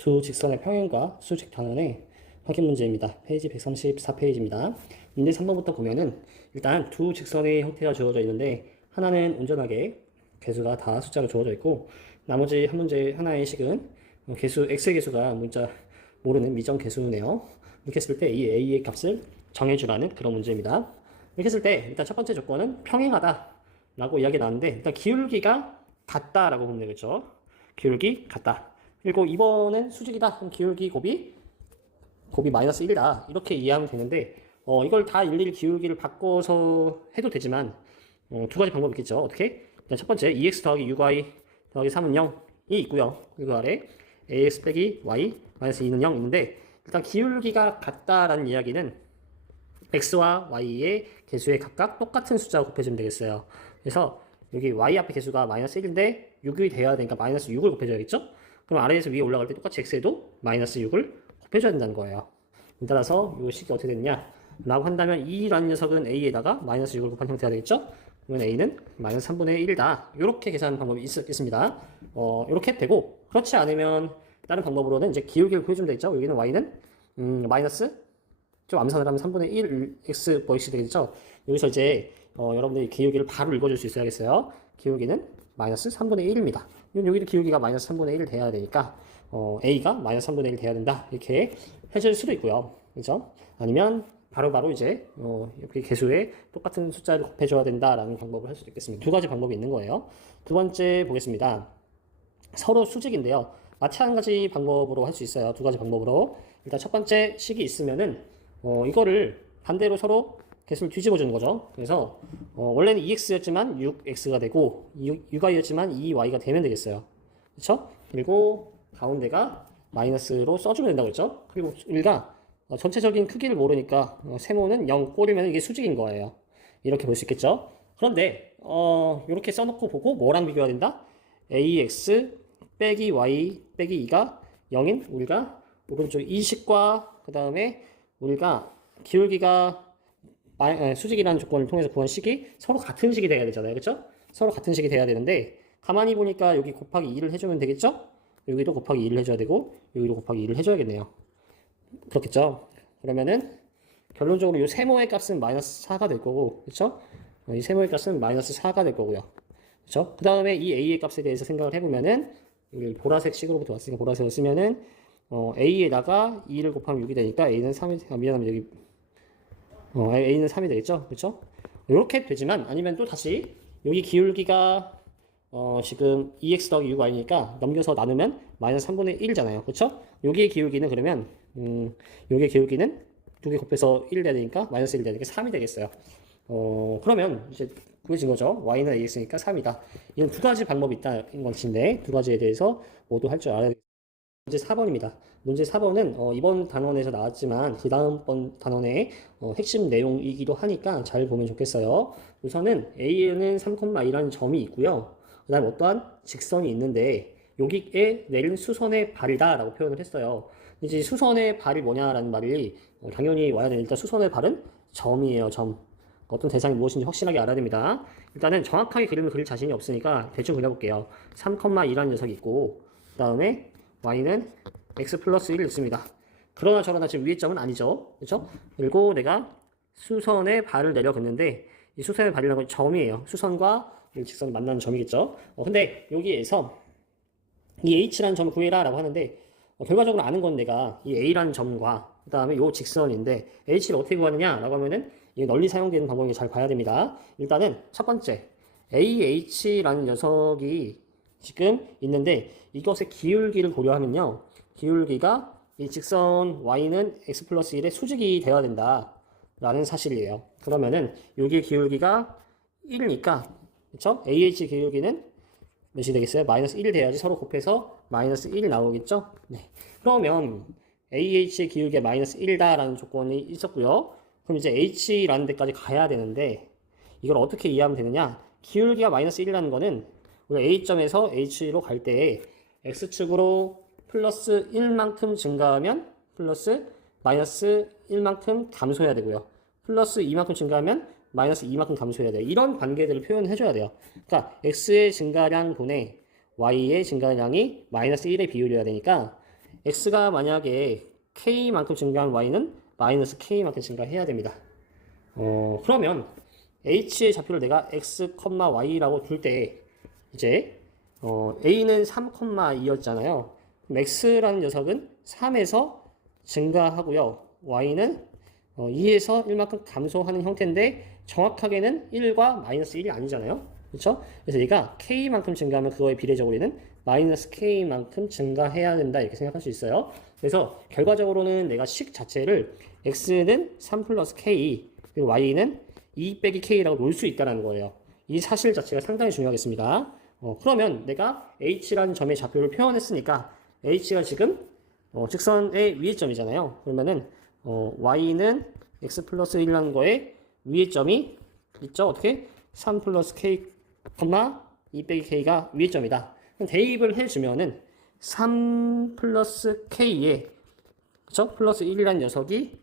두 직선의 평행과 수직 단원의 확인 문제입니다. 페이지 134페이지입니다. 문제 3번부터 보면은 일단 두 직선의 형태가 주어져 있는데 하나는 온전하게 개수가 다 숫자로 주어져 있고 나머지 한 문제 하나의 식은 개수 x의 개수가 문자 모르는 미정 개수네요. 이렇게 했을 때 이 a의 값을 정해주라는 그런 문제입니다. 이렇게 했을 때 일단 첫 번째 조건은 평행하다 라고 이야기 나왔는데 일단 기울기가 같다 라고 보면 되겠죠. 기울기 같다. 그리고 2번은 수직이다. 그럼 기울기 곱이 마이너스 1이다. 이렇게 이해하면 되는데 이걸 다 일일이 기울기를 바꿔서 해도 되지만 두 가지 방법이 있겠죠. 어떻게? 일단 첫 번째 2x 더하기 6y 더하기 3은 0이 있고요. 그리고 아래 ax 빼기 y 마이너스 2는 0 있는데 일단 기울기가 같다라는 이야기는 x와 y의 개수에 각각 똑같은 숫자를 곱해주면 되겠어요. 그래서 여기 y 앞에 개수가 마이너스 1인데 6이 돼야 되니까 마이너스 6을 곱해줘야겠죠? 그럼 아래에서 위에 올라갈 때 똑같이 x에도 마이너스 6을 곱해줘야 된다는 거예요. 따라서 이 식이 어떻게 됐냐? 라고 한다면 2라는 녀석은 a에다가 마이너스 6을 곱한 형태가 되겠죠? 그러면 a는 마이너스 3분의 1이다. 이렇게 계산하는 방법이 있습니다. 이렇게 되고 그렇지 않으면 다른 방법으로는 이제 기울기를 구해주면 되겠죠? 여기는 y는 마이너스 좀 암산을 하면 3분의 1 x 뭐x이 되겠죠? 여기서 이제 여러분들이 기울기를 바로 읽어줄 수 있어야겠어요. 기울기는 마이너스 3분의 1입니다. 여기도 기울기가 마이너스 3분의 1 돼야 되니까 a가 마이너스 3분의 1 돼야 된다. 이렇게 해줄 수도 있고요. 그죠? 아니면 바로 이제 이렇게 개수에 똑같은 숫자를 곱해줘야 된다라는 방법을 할 수도 있겠습니다. 두 가지 방법이 있는 거예요. 두 번째 보겠습니다. 서로 수직인데요. 마찬가지 방법으로 할 수 있어요. 두 가지 방법으로. 일단 첫 번째 식이 있으면은 이거를 반대로 서로 개수를 뒤집어 주는 거죠. 그래서 원래는 2x였지만 6x가 되고 6y였지만 2y가 되면 되겠어요. 그렇죠? 그리고 가운데가 마이너스로 써주면 된다고 했죠. 그리고 우리가 전체적인 크기를 모르니까 세모는 0 꼬리면 이게 수직인 거예요. 이렇게 볼 수 있겠죠. 그런데 이렇게 써놓고 보고 뭐랑 비교해야 된다? ax 빼기 y 빼기 2가 0인 우리가 오른쪽 이 식과 그 다음에 우리가 기울기가 수직이라는 조건을 통해서 구한 식이 서로 같은 식이 돼야 되잖아요. 그렇죠? 서로 같은 식이 돼야 되는데 가만히 보니까 여기 곱하기 2를 해주면 되겠죠? 여기도 곱하기 2를 해줘야 되고 여기도 곱하기 2를 해줘야겠네요. 그렇겠죠? 그러면은 결론적으로 이 세모의 값은 마이너스 4가 될 거고 그렇죠? 이 세모의 값은 마이너스 4가 될 거고요. 그렇죠? 그 다음에 이 a의 값에 대해서 생각을 해보면은 여기 보라색 식으로부터 왔으니까 보라색을 쓰면은 a에다가 2를 곱하면 6이 되니까 a는 3이 미안합니다. 여기 a는 3이 되겠죠? 그렇죠? 이렇게 되지만 아니면 또 다시 여기 기울기가 지금 2x 더하기 6y니까 넘겨서 나누면 마이너스 3분의 1이잖아요. 그렇죠? 여기의 기울기는 그러면 여기의 기울기는 두 개 곱해서 1 돼야 되니까 마이너스 1 되니까 3이 되겠어요. 그러면 이제 구해진 거죠. y는 ax니까 3이다. 이런 두 가지 방법이 있다는 것인데 두 가지에 대해서 모두 할 줄 알아야 되겠습니다. 문제 4번입니다. 문제 4번은 이번 단원에서 나왔지만 그 다음번 단원의 핵심 내용이기도 하니까 잘 보면 좋겠어요. 우선은 A에는 3,2라는 점이 있고요. 그 다음 어떠한 직선이 있는데 여기에 내린 수선의 발이다 라고 표현을 했어요. 이제 수선의 발이 뭐냐라는 말이 당연히 와야 되는 일단 수선의 발은 점이에요. 점. 어떤 대상이 무엇인지 확실하게 알아야 됩니다. 일단은 정확하게 그림을 그릴 자신이 없으니까 대충 그려볼게요. 3,2라는 녀석이 있고 그 다음에 y는 x 플러스 1이 있습니다. 그러나 저러나 지금 위의 점은 아니죠. 그렇죠? 그리고 내가 수선의 발을 내려 긋는데 이 수선의 발이라는 건 점이에요. 수선과 이 직선이 만나는 점이겠죠. 근데 여기에서 이 h라는 점을 구해라 라고 하는데 결과적으로 아는 건 내가 이 a라는 점과 그 다음에 요 직선인데 h를 어떻게 구하느냐 라고 하면은 이 널리 사용되는 방법을 잘 봐야 됩니다. 일단은 첫 번째 ah라는 녀석이 지금 있는데 이것의 기울기를 고려하면요. 기울기가 이 직선 y는 x 플러스 1의 수직이 되어야 된다 라는 사실이에요. 그러면은 여기의 기울기가 1이니까 그쵸? AH 기울기는 몇이 되겠어요? 마이너스 1이 돼야지 서로 곱해서 마이너스 1이 나오겠죠? 네. 그러면 AH의 기울기가 마이너스 1이다 라는 조건이 있었고요. 그럼 이제 H라는 데까지 가야 되는데 이걸 어떻게 이해하면 되느냐? 기울기가 마이너스 1이라는 거는 우리가 A점에서 H로 갈 때 X축으로 플러스 1만큼 증가하면 플러스 마이너스 1만큼 감소해야 되고요. 플러스 2만큼 증가하면 마이너스 2만큼 감소해야 돼요. 이런 관계들을 표현해줘야 돼요. 그러니까 X의 증가량 분의 Y의 증가량이 마이너스 1의 비율이어야 되니까 x가 만약에 k만큼 증가한 y는 마이너스 k만큼 증가해야 됩니다. 그러면 h의 좌표를 내가 x, y라고 둘 때 이제 a는 3,2였잖아요. x라는 녀석은 3에서 증가하고요. y는 2에서 1만큼 감소하는 형태인데 정확하게는 1과 마이너스 1이 아니잖아요. 그렇죠? 그래서 얘가 k만큼 증가하면 그거에 비례적으로 얘는 마이너스 k만큼 증가해야 된다 이렇게 생각할 수 있어요. 그래서 결과적으로는 내가 식 자체를 x는 3 플러스 k 그리고 y는 2 빼기 k라고 놓을 수 있다는 거예요. 이 사실 자체가 상당히 중요하겠습니다. 그러면 내가 h라는 점의 좌표를 표현했으니까 h가 지금 직선의 위의 점이잖아요. 그러면은 y는 x 플러스 1이라는 거에 위의 점이 있죠. 어떻게? 3 플러스 k, 2 빼기 k가 위의 점이다. 그럼 대입을 해주면은 3 플러스 k에 그쵸? 플러스 1이라는 녀석이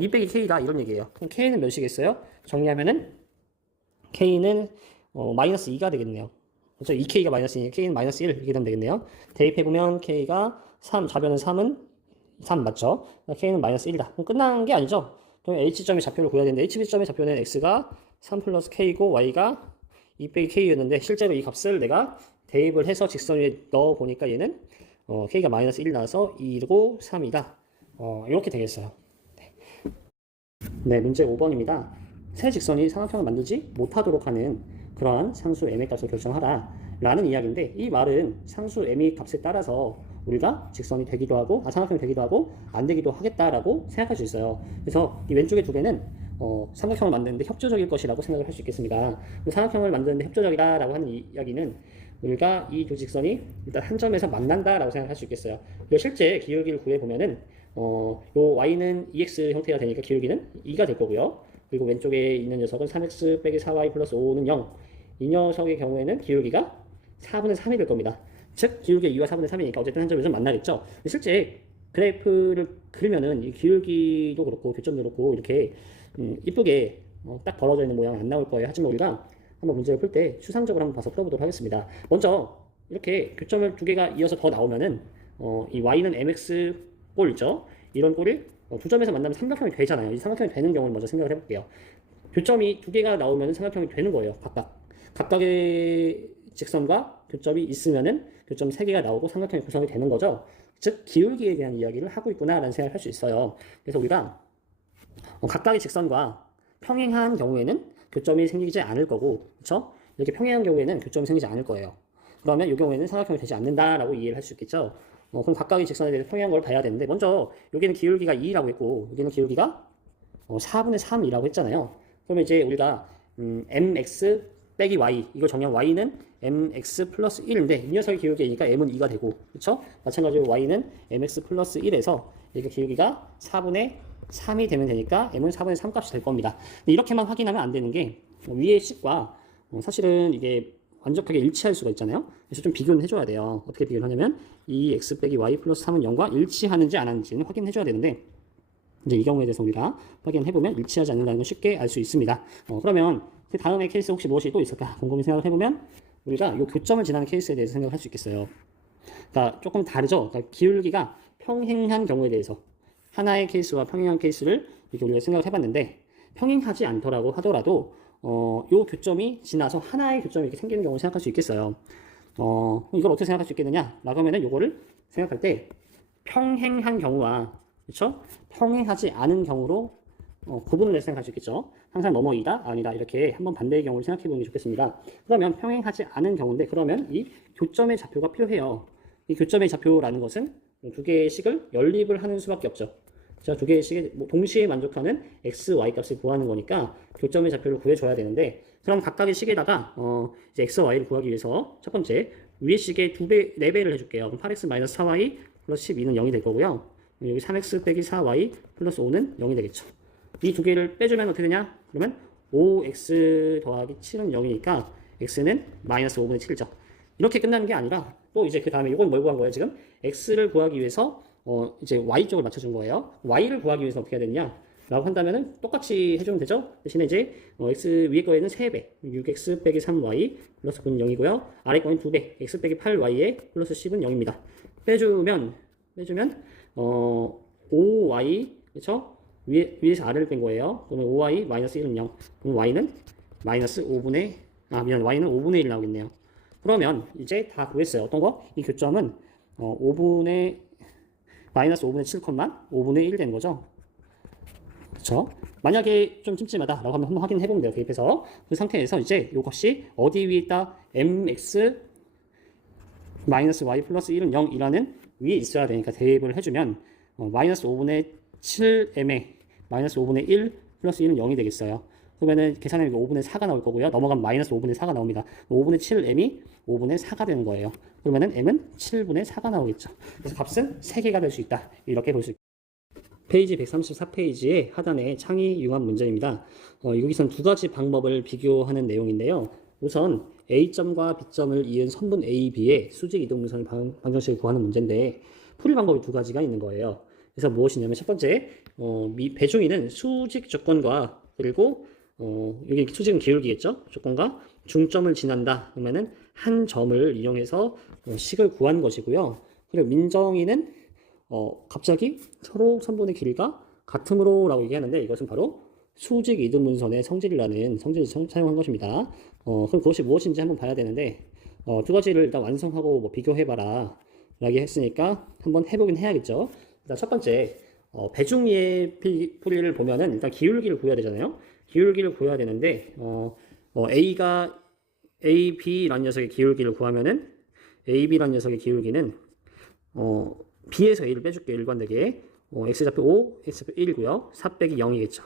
2 빼기 k다 이런 얘기예요. 그럼 k는 몇이겠어요? 정리하면은 k는 마이너스 2가 되겠네요. 그렇죠? 2k가 마이너스 2, k는 마이너스 1 이렇게 되면 되겠네요. 대입해보면 k가 3, 좌변은 3은 3 맞죠? k는 마이너스 1이다. 그럼 끝난 게 아니죠? 그럼 h점의 좌표를 구해야 되는데 h점의 좌표는 x가 3 플러스 k고 y가 2 빼기 k였는데 실제로 이 값을 내가 대입을 해서 직선 위에 넣어 보니까 얘는 k가 마이너스 1 나와서 2고 3이다. 이렇게 되겠어요. 네, 문제 5번입니다. 새 직선이 삼각형을 만들지 못하도록 하는 그러한 상수 m의 값을 결정하라 라는 이야기인데 이 말은 상수 m의 값에 따라서 우리가 직선이 되기도 하고 삼각형이 되기도 하고 안 되기도 하겠다라고 생각할 수 있어요. 그래서 이 왼쪽에 두 개는 삼각형을 만드는데 협조적일 것이라고 생각을 할 수 있겠습니다. 삼각형을 만드는데 협조적이다라고 하는 이야기는 우리가 이 두 직선이 일단 한 점에서 만난다라고 생각할 수 있겠어요. 그리고 실제 기울기를 구해보면은 요 y는 2x 형태가 되니까 기울기는 2가 될 거고요. 그리고 왼쪽에 있는 녀석은 3x 빼기 4y 플러스 5는 0. 이 녀석의 경우에는 기울기가 4분의 3이 될 겁니다. 즉 기울기가 2와 4분의 3이니까 어쨌든 한 점에서 만나겠죠. 실제 그래프를 그리면은 이 기울기도 그렇고 교점도 그렇고 이렇게 이쁘게 딱 벌어져 있는 모양은 안 나올 거예요. 하지만 우리가 한번 문제를 풀 때 추상적으로 한번 봐서 풀어보도록 하겠습니다. 먼저 이렇게 교점을 두 개가 이어서 더 나오면은 이 y는 mx 꼴 있죠. 이런 꼴이 두 점에서 만나면 삼각형이 되잖아요. 이 삼각형이 되는 경우를 먼저 생각을 해볼게요. 교점이 두 개가 나오면 삼각형이 되는 거예요. 각각의 직선과 교점이 있으면은 교점 세 개가 나오고 삼각형이 구성이 되는 거죠. 즉 기울기에 대한 이야기를 하고 있구나라는 생각을 할 수 있어요. 그래서 우리가 각각의 직선과 평행한 경우에는 교점이 생기지 않을 거고, 그렇죠? 이렇게 평행한 경우에는 교점이 생기지 않을 거예요. 그러면 이 경우에는 삼각형이 되지 않는다라고 이해를 할 수 있겠죠. 그럼 각각의 직선에 대해서 평행한 걸 봐야 되는데 먼저 여기는 기울기가 2라고 했고 여기는 기울기가 4분의 3이라고 했잖아요. 그러면 이제 우리가 mx 빼기 y 이걸 정의한 y는 mx 플러스 1인데 이 녀석의 기울기니까 m은 2가 되고 그렇죠? 마찬가지로 y는 mx 플러스 1에서 이게 기울기가 4분의 3이 되면 되니까 m은 4분의 3 값이 될 겁니다. 근데 이렇게만 확인하면 안 되는 게 위의 식과 사실은 이게 완벽하게 일치할 수가 있잖아요. 그래서 좀 비교는 해줘야 돼요. 어떻게 비교를 하냐면 이 x 빼기 y 플러스 3은 0과 일치하는지 안 하는지는 확인해줘야 되는데 이제 이 경우에 대해서 우리가 확인해보면 일치하지 않는다는 걸 쉽게 알 수 있습니다. 그러면 그 다음에 케이스 혹시 무엇이 또 있을까 곰곰이 생각을 해보면 우리가 이 교점을 지나는 케이스에 대해서 생각을 할 수 있겠어요. 그러니까 조금 다르죠. 그러니까 기울기가 평행한 경우에 대해서 하나의 케이스와 평행한 케이스를 이렇게 우리가 생각을 해봤는데 평행하지 않더라고 하더라도 요 교점이 지나서 하나의 교점이 이렇게 생기는 경우를 생각할 수 있겠어요. 이걸 어떻게 생각할 수 있겠느냐? 라고 하면은 요거를 생각할 때 평행한 경우와 그렇죠? 평행하지 않은 경우로 구분을 해서 생각할 수 있겠죠. 항상 뭐뭐 이다 아니다 이렇게 한번 반대의 경우를 생각해 보는 게 좋겠습니다. 그러면 평행하지 않은 경우인데 그러면 이 교점의 좌표가 필요해요. 이 교점의 좌표라는 것은 두 개의 식을 연립을 하는 수밖에 없죠. 자, 두 개의 식에 동시에 만족하는 x, y 값을 구하는 거니까 교점의 좌표를 구해줘야 되는데 그럼 각각의 식에다가 이제 x, y를 구하기 위해서 첫 번째 위의 식의 2배, 4배를 해줄게요. 그럼 8x 4y 플러스 12는 0이 될 거고요. 여기 3x 빼기 4y 플러스 5는 0이 되겠죠. 이 두 개를 빼주면 어떻게 되냐? 그러면 5x 더하기 7은 0이니까 x는 마이너스 5분의 7이죠. 이렇게 끝나는 게 아니라 또 이제 그 다음에 이건 뭘 구한 거예요? 지금 x를 구하기 위해서 이제 y 쪽을 맞춰준 거예요. y를 구하기 위해서 어떻게 해야 되느냐? 라고 한다면은 똑같이 해주면 되죠. 대신에 이제 x 위에 거에는 3배 6x 빼기 3y 플러스 9는 0이고요. 아래 거는 2배 x 빼기 8y에 플러스 10은 0입니다. 빼주면 빼주면 5y 그쵸? 위에서 아래를 뺀 거예요. 그러면 5y 마이너스 1은 0. 그럼 y는 마이너스 5분의 y는 5분의 1 나오겠네요. 그러면 이제 다 구했어요. 어떤 거? 이 교점은 5분의 마이너스 5분의 7, 5분의 1 되는 거죠. 그렇죠? 만약에 좀 찜찜하다라고 하면 한번 확인해 보면 돼요. 대입해서 그 상태에서 이제 이것이 어디 위에 있다? mx 마이너스 y 플러스 1은 0이라는 위에 있어야 되니까 대입을 해주면 마이너스 5분의 7m에 마이너스 5분의 1 플러스 1은 0이 되겠어요. 그러면은 계산하면 5분의 4가 나올 거고요. 넘어가면 마이너스 5분의 4가 나옵니다. 5분의 7m이 5분의 4가 되는 거예요. 그러면은 m은 7분의 4가 나오겠죠. 그래서 값은 3개가 될 수 있다. 이렇게 볼 수 있다. 페이지 134페이지의 하단에 창의 융합 문제입니다. 여기선 두 가지 방법을 비교하는 내용인데요. 우선 A점과 B점을 이은 선분 A, B의 수직 이동분선의 방정식을 구하는 문제인데 풀이 방법이 두 가지가 있는 거예요. 그래서 무엇이냐면 첫 번째, 배중이는 수직 조건과 그리고 여기 수직은 기울기겠죠? 조건과 중점을 지난다. 그러면은 한 점을 이용해서 식을 구한 것이고요. 그리고 민정이는 갑자기 서로 선분의 길이가 같으므로 라고 얘기하는데 이것은 바로 수직 이등분선의 성질이라는 성질을 사용한 것입니다. 그럼 그것이 무엇인지 한번 봐야 되는데 두 가지를 일단 완성하고 뭐 비교해봐라 라고 했으니까 한번 해보긴 해야겠죠. 일단 첫 번째 배중이의 풀이를 보면은 일단 기울기를 구해야 되잖아요. 기울기를 구해야 되는데 A가 AB라는 녀석의 기울기를 구하면은 AB라는 녀석의 기울기는 B에서 A를 빼줄게요. 일관되게. X좌표 5, X좌표 1이고요. 4 빼기 0이겠죠.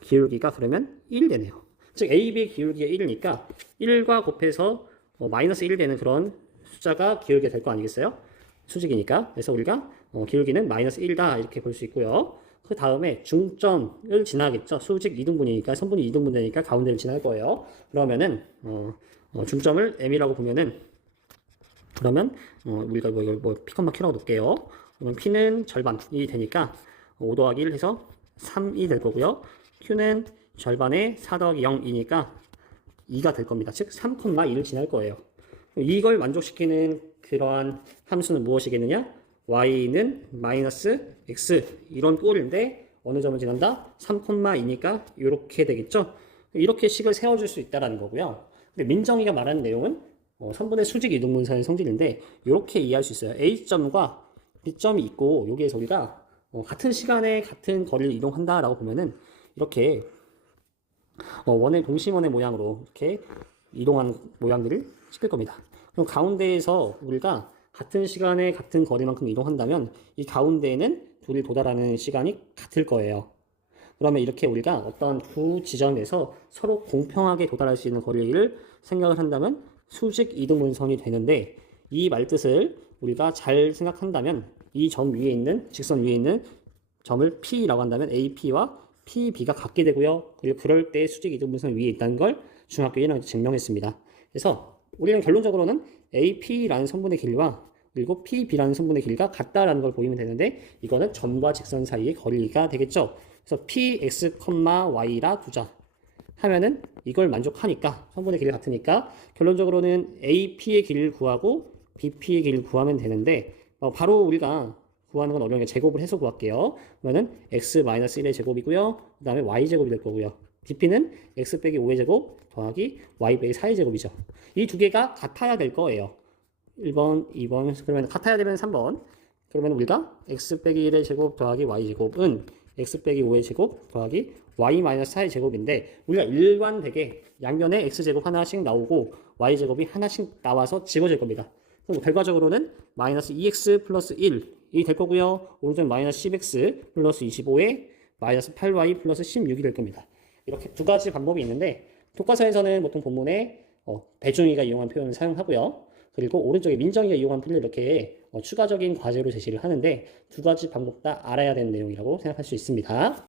기울기가 그러면 1 되네요. 즉 AB의 기울기가 1이니까 1과 곱해서 마이너스 1 되는 그런 숫자가 기울기가 될 거 아니겠어요? 수직이니까. 그래서 우리가 기울기는 마이너스 1다 이렇게 볼 수 있고요. 그 다음에 중점을 지나겠죠. 수직 2등분이니까 선분이 2등분 되니까 가운데를 지날 거예요. 그러면은 중점을 M이라고 보면은 그러면 우리가 뭐 P, Q라고 놓을게요. 그러면 P는 절반이 되니까 5 더하기 1 해서 3이 될 거고요. Q는 절반에 4 더하기 0이니까 2가 될 겁니다. 즉 3,2를 지날 거예요. 이걸 만족시키는 그러한 함수는 무엇이겠느냐? y는 마이너스 x 이런 꼴인데 어느 점을 지난다? 3,2니까 이렇게 되겠죠? 이렇게 식을 세워줄 수 있다는 거고요. 근데 민정이가 말하는 내용은 선분의 수직 이등분선의 성질인데 이렇게 이해할 수 있어요. A점과 B점이 있고 여기에서 우리가 같은 시간에 같은 거리를 이동한다라고 보면은 이렇게 원의 동심원의 모양으로 이렇게 이동하는 모양들을 시킬 겁니다. 그럼 가운데에서 우리가 같은 시간에 같은 거리만큼 이동한다면 이 가운데에는 둘이 도달하는 시간이 같을 거예요. 그러면 이렇게 우리가 어떤 두 지점에서 서로 공평하게 도달할 수 있는 거리를 생각을 한다면 수직 이등분선이 되는데 이 말뜻을 우리가 잘 생각한다면 이 점 위에 있는 직선 위에 있는 점을 P라고 한다면 AP와 PB가 같게 되고요. 그리고 그럴 때 수직 이등분선 위에 있다는 걸 중학교 1학년 때 증명했습니다. 그래서 우리는 결론적으로는 AP라는 선분의 길이와 그리고 PB라는 선분의 길이가 같다라는 걸 보이면 되는데 이거는 점과 직선 사이의 거리가 되겠죠. 그래서 PX, Y라 두자 하면은 이걸 만족하니까 선분의 길이 같으니까 결론적으로는 AP의 길이를 구하고 BP의 길이를 구하면 되는데 바로 우리가 구하는 건 어려우니까 제곱을 해서 구할게요. 그러면은 x-1의 제곱이고요. 그 다음에 y제곱이 될 거고요. DP는 x 빼기 5의 제곱 더하기 y 빼기 4의 제곱이죠. 이 두 개가 같아야 될 거예요. 1번, 2번, 그러면 같아야 되면 3번. 그러면 우리가 x 빼기 1의 제곱 더하기 y 제곱은 x 빼기 5의 제곱 더하기 y 마이너스 4의 제곱인데 우리가 일관되게 양면에 x 제곱 하나씩 나오고 y 제곱이 하나씩 나와서 지워질 겁니다. 그럼 결과적으로는 마이너스 2x 플러스 1이 될 거고요. 오른쪽은 마이너스 10x 플러스 25에 마이너스 8y 플러스 16이 될 겁니다. 이렇게 두 가지 방법이 있는데 교과서에서는 보통 본문에 배중이가 이용한 표현을 사용하고요. 그리고 오른쪽에 민정이가 이용한 표현을 이렇게 추가적인 과제로 제시를 하는데 두 가지 방법 다 알아야 되는 내용이라고 생각할 수 있습니다.